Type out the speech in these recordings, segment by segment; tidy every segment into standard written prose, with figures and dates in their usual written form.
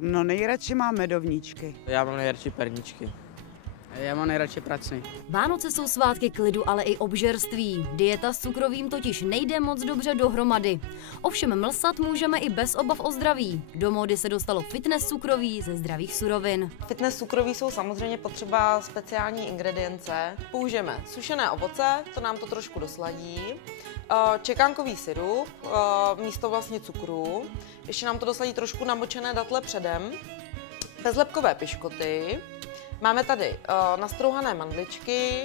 No nejradši mám medovníčky. Já mám nejradši perničky. Já mám nejradši pracny. Vánoce jsou svátky klidu, ale i obžerství. Dieta s cukrovým totiž nejde moc dobře dohromady. Ovšem mlsat můžeme i bez obav o zdraví. Do módy se dostalo fitness cukroví ze zdravých surovin. Fitness cukroví jsou samozřejmě potřeba speciální ingredience. Použijeme sušené ovoce, to nám to trošku dosladí. Čekánkový sirup, místo vlastně cukru. Ještě nám to dosladí trošku namočené datle předem. Bezlepkové piškoty. Máme tady nastrouhané mandličky,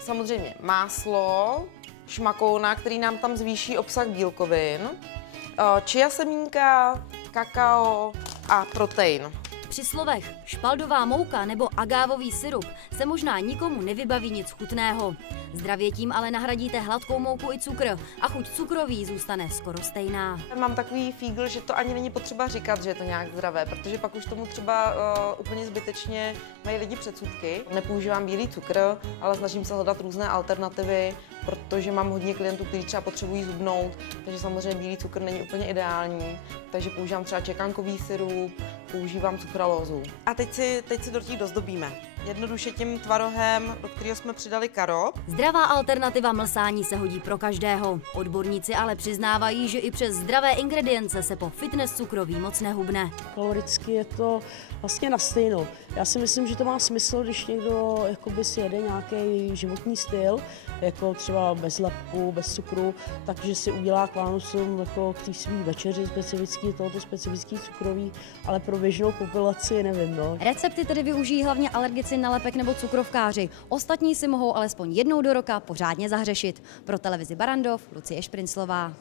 samozřejmě máslo, šmakouna, který nám tam zvýší obsah bílkovin, chia semínka, kakao a protein. Při slovech špaldová mouka nebo agávový sirup se možná nikomu nevybaví nic chutného. Zdravě tím ale nahradíte hladkou mouku i cukr a chuť cukroví zůstane skoro stejná. Mám takový fígl, že to ani není potřeba říkat, že je to nějak zdravé, protože pak už tomu třeba úplně zbytečně mají lidi předsudky. Nepoužívám bílý cukr, ale snažím se hledat různé alternativy, protože mám hodně klientů, kteří třeba potřebují zhubnout, takže samozřejmě bílý cukr není úplně ideální, takže používám třeba čekánkový sirup, používám sukralózu. A teď si dortík dozdobíme. Jednoduše tím tvarohem, do kterého jsme přidali karot. Zdravá alternativa mlsání se hodí pro každého. Odborníci ale přiznávají, že i přes zdravé ingredience se po fitness cukroví moc nehubne. Kaloricky je to vlastně na stejno. Já si myslím, že to má smysl, když někdo jakoby si jede nějaký životní styl, jako třeba bez lepku, bez cukru, takže si udělá k Vánocům jako k té svý večeři specifický cukrový, ale pro běžnou populaci nevím. No. Recepty tedy využijí hlavně alergici na lepek nebo cukrovkáři. Ostatní si mohou alespoň jednou do roka pořádně zahřešit. Pro televizi Barrandov, Lucie Šprinclová.